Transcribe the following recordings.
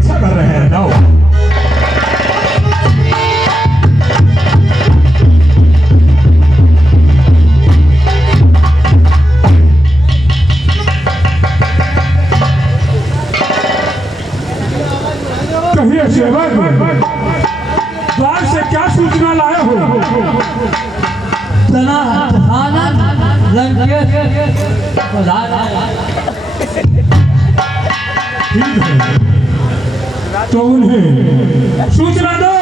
प्रतीक्षा कर रहे हैं। जाओ। कहिए सेवक, द्वार से क्या सूचना लाए हो? ठीक है, तो उन्हें सूचना दो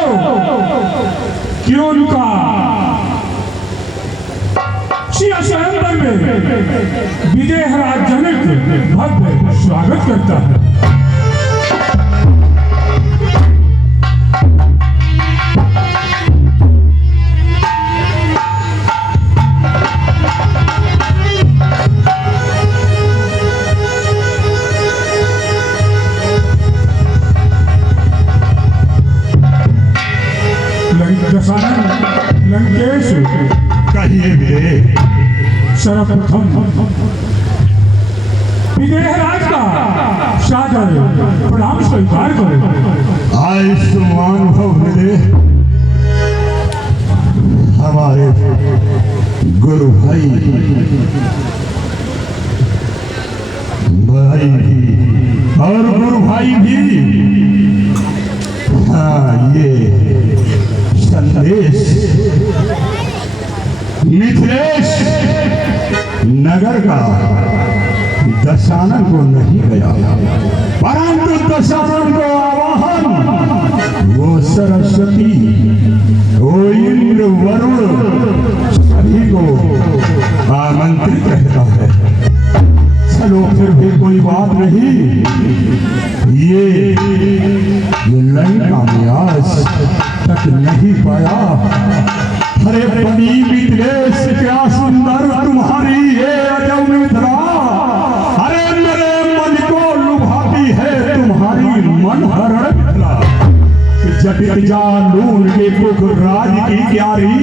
कि उनका सिया स्वयंवर में विदेहराज जनक भव्य स्वागत करता है। लंकेश, कहिए वीरे। सर्वप्रथम विदेहराज का सादर प्रणाम स्वीकार करो। आयुष्मान भव वीरे। हमारे गुरु भाई भी और गुरु भाई भी, हाँ, ये संदेश मिथिलेश नगर का दशानन को नहीं गया, परंतु दशानन को आवाहन वो सरस्वती, वो इंद्र, वरुण सभी को आमंत्रित रहता है। चलो फिर भी कोई बात नहीं, ये लंका में आज तक नहीं पाया। अरे बड़ी मिथिलेश, क्या सुंदर तुम्हारी ये अजब मिथिला। अरे मेरे मन को लुभाती है तुम्हारी मनहरण मिथिला। जटित जालून के पुख राज की क्यारी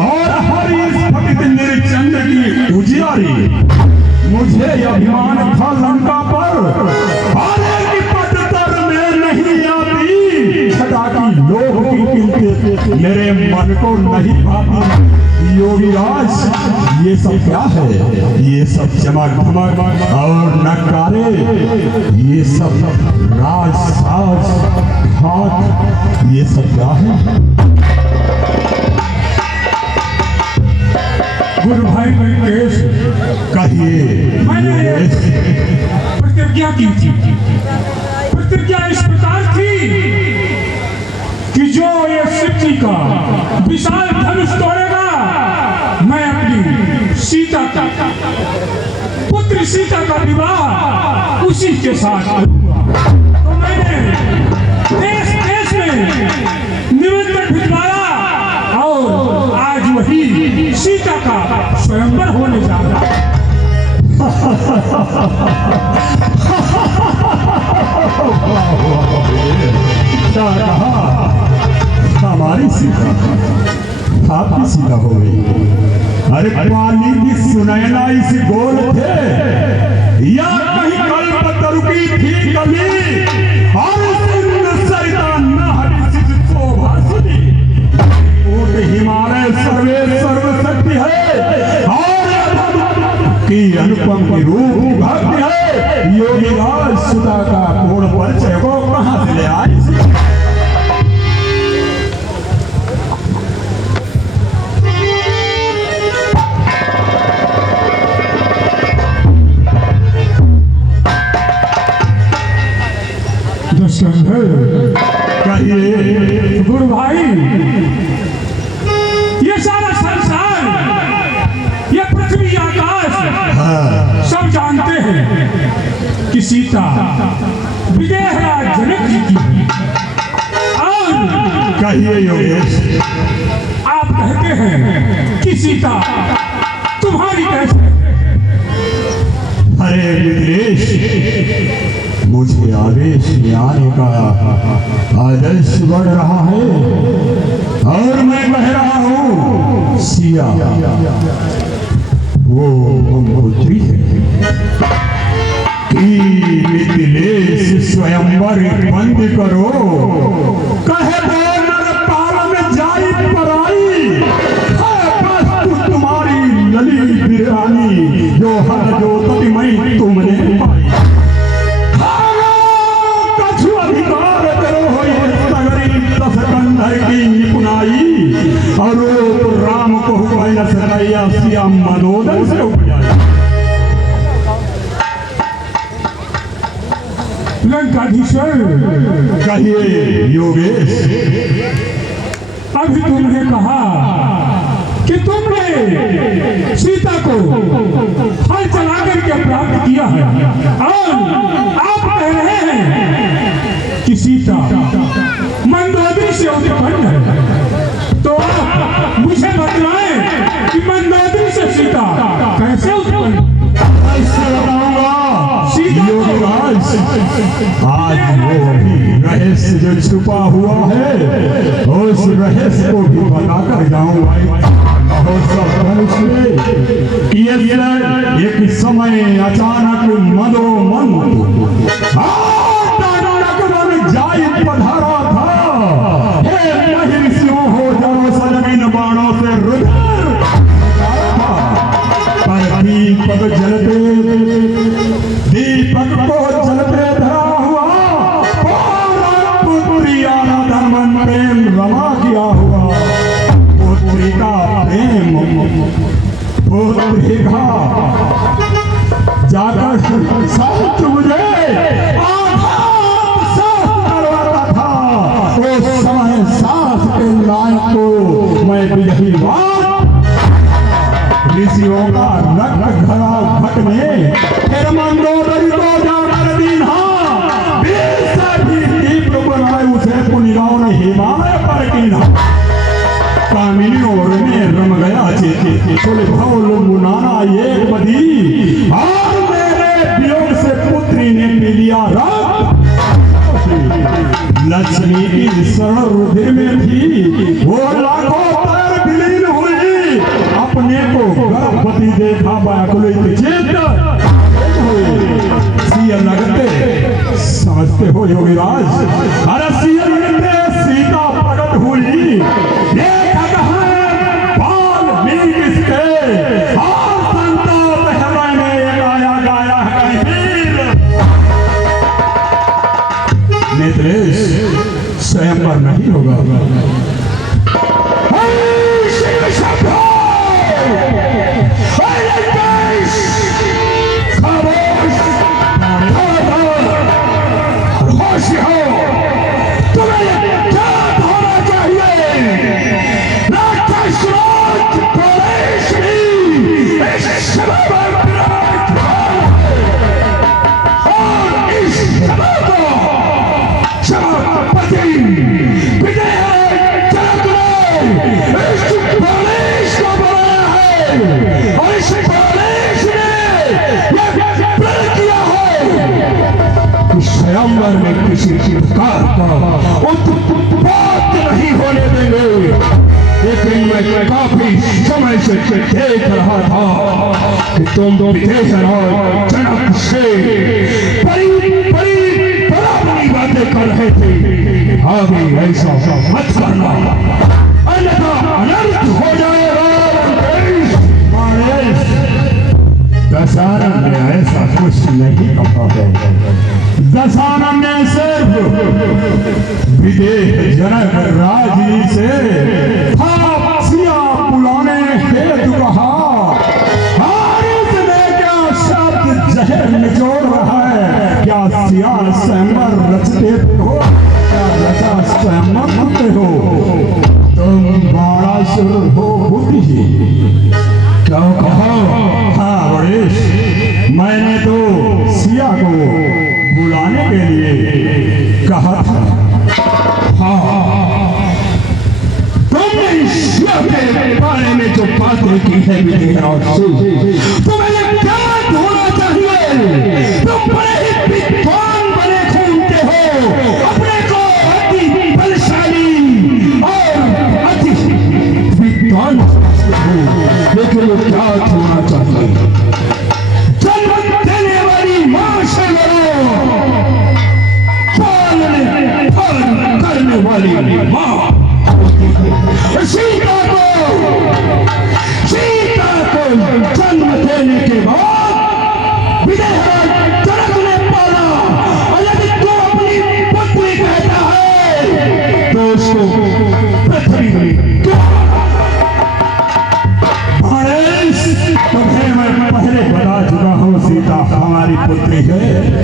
और हरी स्फटित निर्चंद की उजियारी। मुझे अभिमान था लंका पर, अरे निपट तर में नहीं आती। छटा की लोभ की किल्लत मेरे मन को नहीं भाती। योगीराज, ये सब क्या है? ये सब चमक धमक और नकारे, ये सब राज साज हाथ, ये सब क्या है? गुरु भाई लंकेश, कहिए। मैंने प्रतिज्ञा की थी। प्रतिज्ञा इस प्रकार थी कि जो ये सिद्धि का विशाल धनुष तोड़ेगा, मैं अपनी सीता का पुत्र सीता का विवाह उसी के साथ करूंगा। तो मैंने देश देश में निमंत्रण भिजवाया और आज वही सीता का स्वयंवर होने जा रहा है। क्या कहा? हमारी सीता आपकी सीता हो गई। अरे पानी की सुनैना इस गोल थे या कहीं कल्पतरु की थी कभी, और सरिता न हरि शोभा सुनी। ऊट हिमालय सर्वे सर्वशक्ति है और की अनुपम की रूप भक्ति है। योगीराज सुधा का पूर्ण परिचय को कहां से ले आए? कहिए। गुरु भाई, ये सारा संसार, ये पृथ्वी आकाश, सब जानते हैं कि सीता विदेहराज जनक जी की। और कहिए योगेश। आप कहते हैं कि सीता तुम्हारी कैसे? अरे मिथिलेश, मुझे आदेश में आने का आदेश बढ़ रहा है और मैं कह रहा हूँ सिया वो पुत्री है कि मिथिलेश स्वयंवर कर बंद करो, कहे नर पाल में जाई पराई, बस तुम्हारी लली बिरानी जो हर जो ततिमय तुमने पाई। कछु अधिकार करो हो सगरी दस कंधर की निपुणाई, और राम को हुआ सदैया सिया मनोदन से उपजाई। लंकाधीश्वर कहिए योगेश। अभी तुमने कहा कि तुमने सीता को हल चला करके प्राप्त किया है, और आप कह रहे हैं कि सीता मंदोदरी से उत्पन्न है। तो आप मुझे बतलाएं कि मंदोदरी से सीता कैसे उत्पन्न? आज वो रहस्य जो छुपा हुआ है, उस रहस्य को भी बताकर जाऊंगा। एक समय अचानक मनोमन जाई पधारा था, हे महिषियों हो जाओ सजमीन बाणों से रुधिर, पर दीपक जलते, दीपक को जलते धरा हुआ, पुत्री धर्मन प्रेम रमा किया हुआ, पुत्री का प्रेम, पुत्री का जाकर सच मुझे करवाता था। उस समय सास के नायक को मैं यही बात ऋषियों का रक्त घड़ा भट में फिर मंदोदरी को जाकर दीन्हा, बीस से भी तीव्र बनाए उसे पुनिगांव ने हिमालय पर कीना। कामिनी और में रम गया चेते, चले भौल मुनाना एक बदी, और मेरे वियोग से पुत्री ने पी लिया रक्त। लक्ष्मी की शरण रुधिर में थी, वो लाखों पैर विलीन हुई, अपने को गर्भवती देखा बाकुलित चित्त सिया लगते समझते हो योगीराज। अरे सिया लगते सीता प्रकट हुई, बाल मिल किसके, और संताप हृदय में गाया गाया है वीर। नेत्रेश स्वयंवर नहीं होगा। स्वयंवर में किसी प्रकार का उत्पात नहीं होने देंगे। लेकिन मैं काफी समय से देख रहा था कि तुम विदेशन और जनक से बड़ी बड़ी बड़ी बातें कर रहे थे। आगे ऐसा मत करना, अन्यथा अनर्थ हो जाएगा। दशहरा में ऐसा कुछ नहीं कहा है। दशहरा में सिर्फ विदेह जनक राजी से सिया बुलाने हेतु कहा। इसने क्या शब्द जहर निचोड़ रहा है? क्या सिया स्वयंवर रचते हो? क्या रचा स्वयंवर होते हो? तुम बाणासुर हो बुद्धि। क्या कहा? हाँ वरेश, मैंने तो सिया को बुलाने के लिए कहा था। हाँ, तुमने सिया के बारे में जो बातें की है तुम्हें क्या होना चाहिए? तुम बड़े ही विद्वान बने घूमते हो, अपने को अति बलशाली और अति विद्वान हो, लेकिन वो क्या होना चाहिए? जन्म देने वाली मां से लड़ो,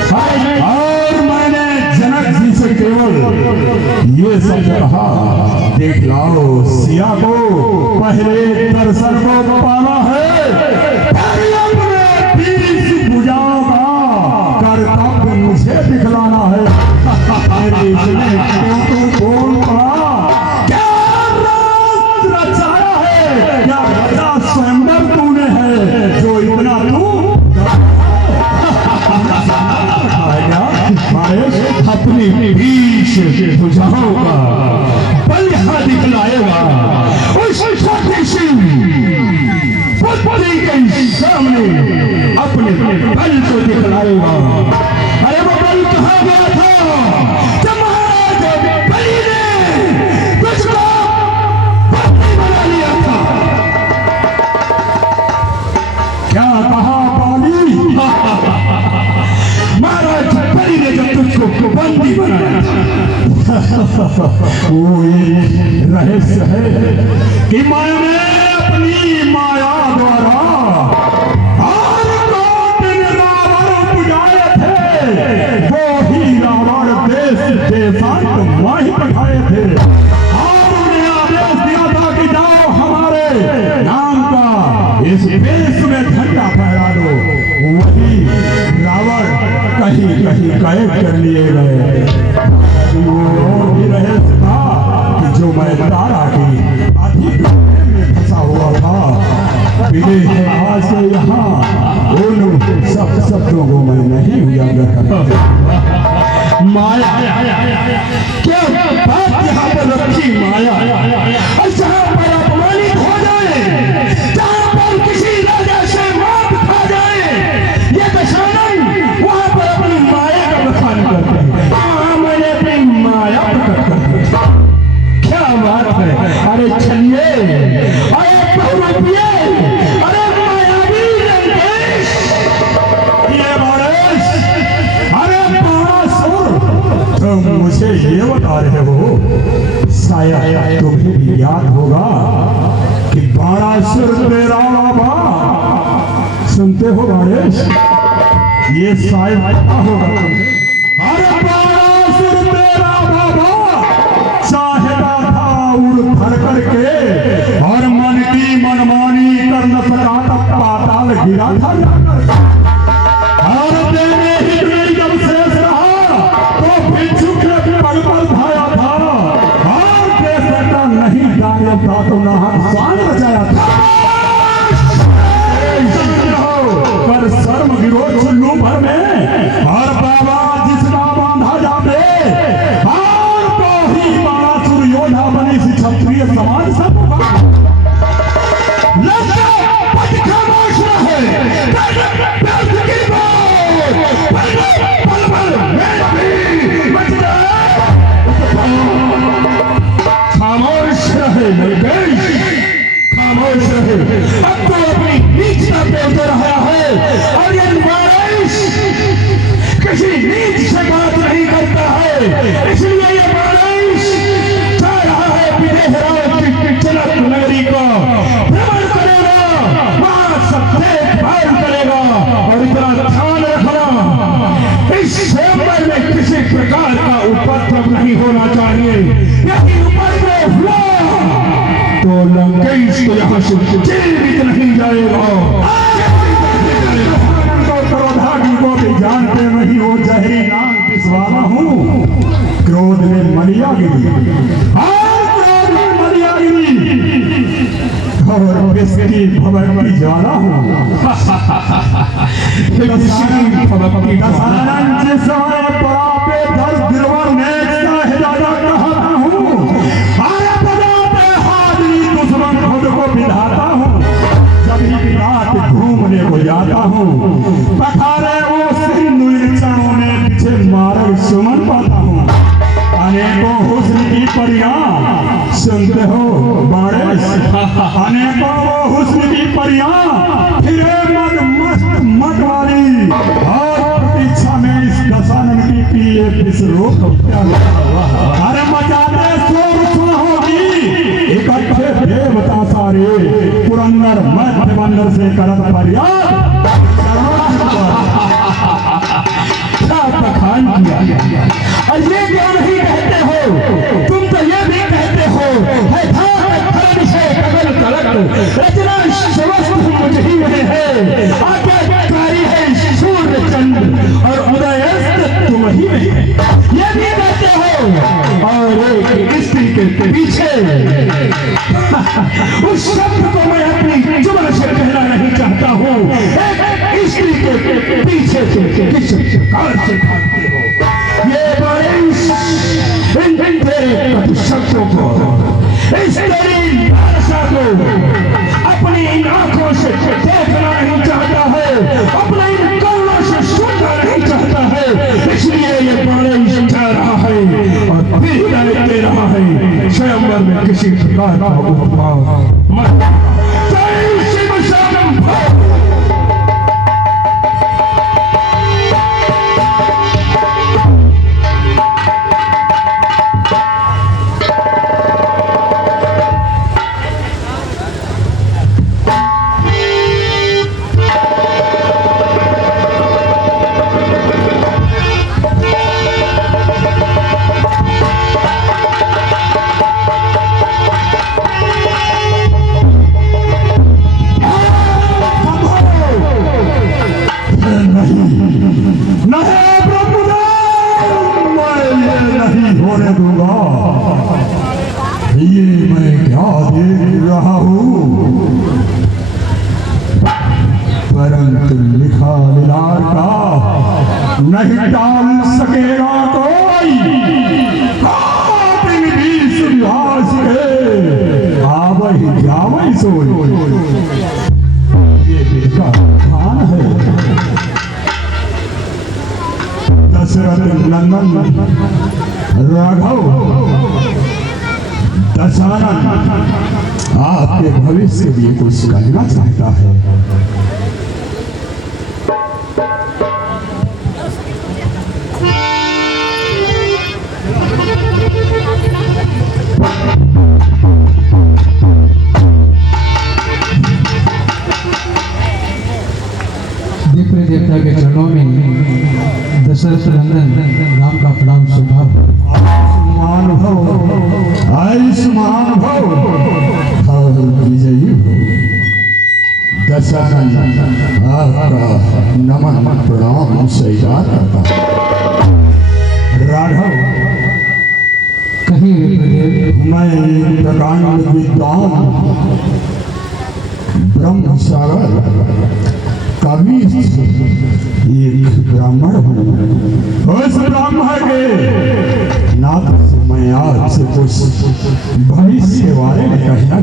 और मैंने जनक जी से केवल ये सब कहा, देख लाओ सिया को पहले दर्शन को पाना है, पहले अपने बीच बुझाओ का कर्तव्य मुझे दिखलाना है। मेरे इसमें क्यों तू बोल पड़ा, क्या राज रचाया है, क्या रचा स्वयंवर तूने है जो इतना तू अपनी बीच बुझाओगा, बलिया दिखलाएगा उस पुत्री के सामने अपने बल को दिखलाएगा। अरे वो बल कहाँ गया था जब महाराज बलि ने तुझको पत्नी बना लिया था? क्या कहा बाली? महाराज बलि ने जब तुझको बंदी बनाया वो ये रहस्य है कि माया ने अपनी माया द्वारा हर दिन रावण बुझाए थे, वो ही रावण देश देशांत माही पठाए थे और उन्हें आदेश दिया था कि जाओ हमारे नाम का इस देश में झंडा फहरा दो। वही रावण कहीं कहीं कैद कर लिए गए। और भी रहस्य था कि जो मैं तारा की अधिक में फंसा हुआ था, विदेश से यहाँ उन सब शब्दों को मैं नहीं उजागर करता। माया क्या बात यहाँ पर रखी, माया जहाँ पर अपमानित हो जाए, जहाँ पर किसी राजा से मात खा जाए, ये दशानन वहाँ पर अपनी माया का बखान करते हैं। हाँ, मैंने अपनी माया प्रकट कर दी। क्या बात है, अरे छलिए, अरे बहुरूपिये, अरे मायावी लंकेश, ये बारिश, अरे बाणासुर, तुम मुझे ये बता रहे हो, शायद तुम्हें भी याद होगा कि बाणासुर तेरा बाबा, सुनते हो बारिश, ये शायद क्या होगा तुम्हें? अरे बाणासुर तेरा बाबा चाहता था उड़ भर करके और मन की मनमानी कर न सका तब पाताल गिरा था और देने ही नहीं जब शेष रहा तो भिक्षु के पग पर धाया था और दे सकता नहीं जाने था तो नहान बचाया था। पर शर्म गिरो चुल्लू भर में और बाबा जिसका बांधा जाते और तो ही बाणासुर योद्धा बनी सी क्षत्रिय समाज सब खामोश रहे, खामोश रहे, खामोश रहे। अब तो अपनी नीचता पे उतर रहा है और ये बारिश किसी नीच से बात नहीं करता है, इसलिए ये बारिश जा रहा है विदेहराज की जनक नगरी को भ्रमण करेगा, वहां सब देखभाल करेगा और इतना ध्यान रखना इस स्वयंवर में किसी प्रकार का उपद्रव नहीं होना चाहिए। यदि उपद्रव हुआ तो लंकेश तो यहाँ से जीवित नहीं जाएगा। को भी जानते नहीं वो जहरी नाम पिसवाना हूँ, क्रोध में मलिया गिरी क्रोध में मलिया गिरी और किसकी भवकी जाना हूँ। दशानन जिस बड़ा पे दर गिरवर ने कहता हूँ, अरे बड़ा पे हाजिरी दुश्मन खुद को बिठाता हूँ, जब भी रात घूमने को जाता हूँ पखारे वो सिंधु क्षणों में पीछे मारल सुमन पाता हूँ। अनेकों हुस्न की परियां सुनते हो बारिश, अनेकों वो हुस्न की परियां फिरे मद मस्त मत वाली और प्रतीक्षा में इस दशानन की पिए पिस रोक। अरे मचाते शोर सुन होगी इकट्ठे देवता सारे, पुरंदर मध्य बंदर से करत फरियाद। क्या बखान किया। और ये क्या नहीं कहते हो, तुम तो ये भी कहते हो है धर्म से कमल कलक रचना समस्त मुझ ही में है, आज्ञाकारी है सूर्य चंद्र और उदयस्त तुम ही में है, ये भी कहते हो। और एक स्त्री के पीछे उस शब्द को मैं अपनी जुबान से कहना नहीं चाहता हूँ, एक स्त्री के पीछे से किस प्रकार से भागते हो, ये बड़े शब्दों को इस तेरी भाषा को अपनी इन आंखों से देखना नहीं चाहता है, अपने इन कानों से सुनना नहीं चाहता है, इसलिए ये बड़े कह रहा है और फिर दे रहा है स्वयंवर में किसी प्रकार का उपभाव मत। जय शिव शंभो। ये मैं क्या देख रहा हूँ, परंतु लिखा लाल का नहीं डाल सकेगा कोई, कातिल भी सुहास के आवही जावही सोई। ये बेटा खान है दशरथ नंदन राघव दशरथ आपके भविष्य के लिए कुछ कहना चाहता है। देवता के चरणों में दशरथ नंदन राम का प्रणाम स्वभाव। आयुष्मान भव विजयी हो। दशरथ आपका नमन प्रणाम स्वीकार करता। राघव कहीं मैं प्रकांड विद्वान ब्रह्म सागर कवि एक ब्राह्मण हूँ। उस ब्राह्मण के नाथ से मैं आपसे कुछ भविष्य के बारे में कहना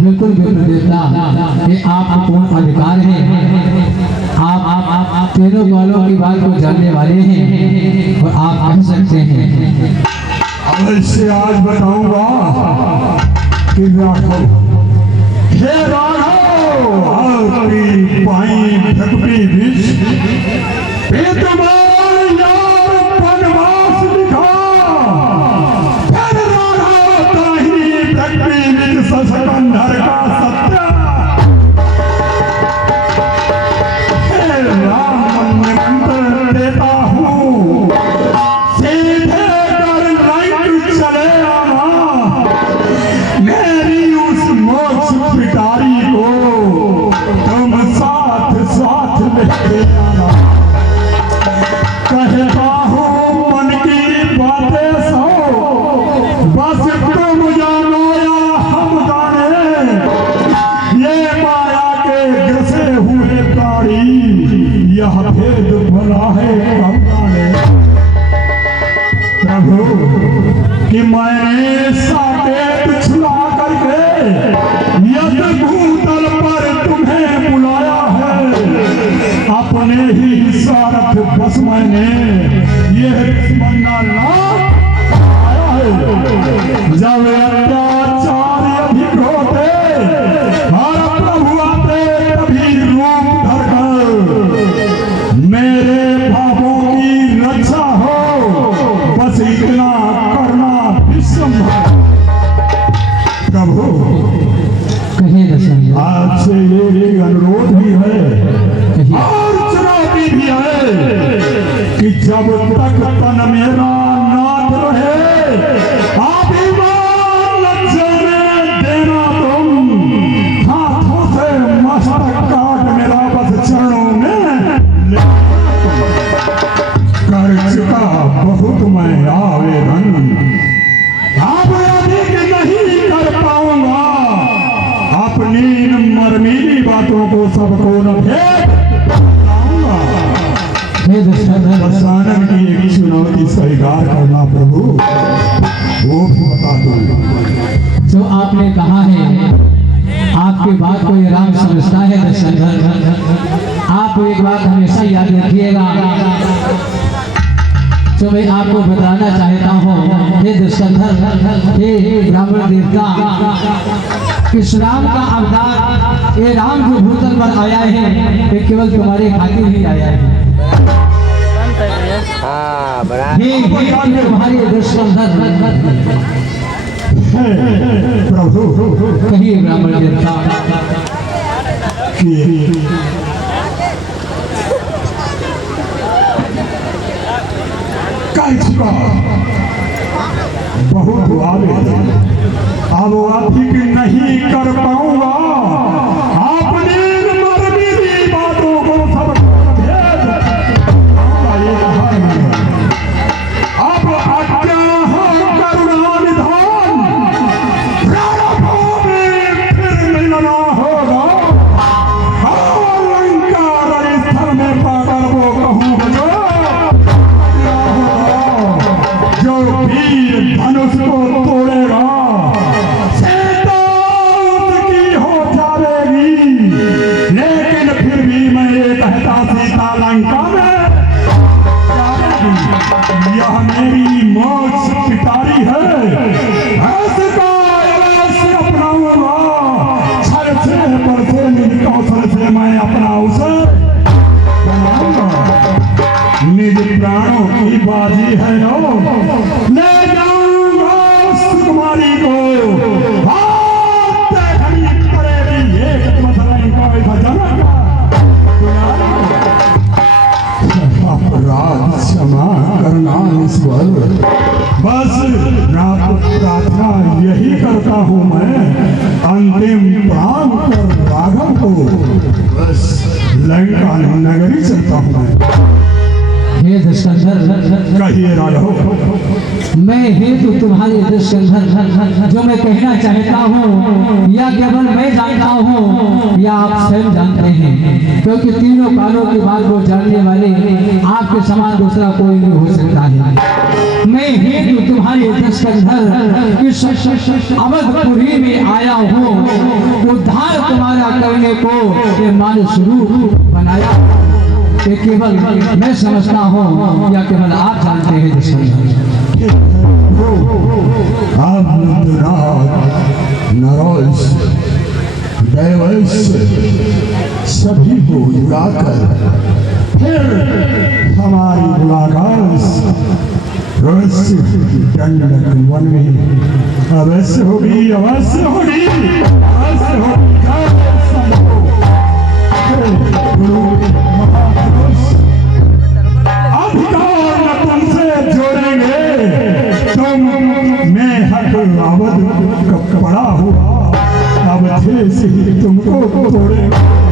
बिल्कुल बिल्कुल देवता, ये आपका पूर्ण अधिकार है। आप तीनों कालों की बात को जानने वाले हैं और आप कह सकते हैं। अवश्य आज बताऊंगा कि राघव हे राघव आपकी पाई भक्ति विष पेतमान यार वनवास लिखा फिर राघव ताही भक्ति विष ससकंधर का सत्य हे राम मंत्र देता हूँ सीधे कर लाइट चले आना मेरी उस मोक्ष पिटारी को तुम साथ साथ लेके आना। कहता हूँ मन की बातें सो बस तुम जानो या हम जाने ये माया के ग्रसे हुए प्राणी यह भेद भला है हम जाने। प्रभु कि मैंने साकेत छुड़ा करके यद भूतल पर तुम्हें बुलाया है, अपने ही सारथ बस मैंने यह तमन्ना लाया है। जब अत्याचार अधिक होते और प्रभु आते तभी रूप धरकर मेरे भावों की रक्षा हो, बस इतना करना विसंभव। प्रभु कहिए दशरथ, आपसे एक अनुरोध भी है कहिए। और चुनौती भी कि जब तक तन मेरा नाथ रहे अभिमान न जाने देना तुम। हाथों से मस्तक काट मेरा बस चरणों में कर चुका बहुत मैं आवेदन। अब अधिक नहीं कर पाऊंगा अपनी इन मरमीली बातों को सबको न भेद पाऊंगा। हे दशरथ बसानन की एक चुनौती स्वीकार करना प्रभु, वो भी बता दो। जो आपने कहा है आपकी बात को ये राम समझता है दशरथ। आप एक बात हमेशा याद रखिएगा जो मैं आपको बताना चाहता हूँ। हे दशरथ, हे ब्राह्मण देवता, इस राम का अवतार, ये राम जो भूतल पर आया है ये केवल तुम्हारे खातिर ही आया है। हे तुम्हारे दशरथ प्रभु कहिए ब्राह्मण देवता। का बहुत आवेदन अब अधिक नहीं कर पाऊंगा अपनी मरमीली बातों को सब भेद पाऊंगा। ये कहा मैंने। अब आज्ञा हो करुणा निधान, रणभूमि फिर मिलना होगा। लंका रणस्थल में पाकर वो कहूँगा जो वीर धनुष को तोड़ेगा सीता उसकी हो जाएगी। लेकिन फिर भी मैं ये कहता सीता लंका में जाएगी। यह मेरी मौत पिटारी है, ऐसा अवश्य अपनाऊंगा। छल से पर से निज कौशल से मैं अपना उसे बनाऊंगा। निज प्राणों की बाजी है नो, ले जाऊंगा सुकुमारी को। देखनी पड़ेगी एक मसलन का ऐसा जनक अपराध क्षमा करना ईश्वर। बस प्रार्थना यही करता हूँ मैं, अंतिम प्राण कर राघव को बस लंका नगरी चलता हूँ मैं। हे दशरथ, कहिए राघव। मैं हेतु तुम्हारे दशरथ जो मैं कहना चाहता हूँ या केवल मैं जानता हूँ या आप स्वयं जानते हैं, क्योंकि तीनों कालों की बात को जानने वाले आपके समान दूसरा कोई नहीं हो सकता है। मैं हेतु तुम्हारे दशरथ इस अवधपुरी में आया हूँ, उद्धार तुम्हारा करने को ये मानस रूप बनाया। ये केवल मैं समझता हूँ या केवल आप जानते हैं दशरथ। आप नरोस दैवश सभी को जुड़ाकर फिर हमारी मुलाकात अवश्य दंडक वन में अवश्य होगी, अवश्य होगी, अवश्य होगी। अधिकार न तुमसे जोड़ेंगे तुम, मैं हक अवध का पड़ा हुआ अब थे से ही तुमको तोड़ेंगे।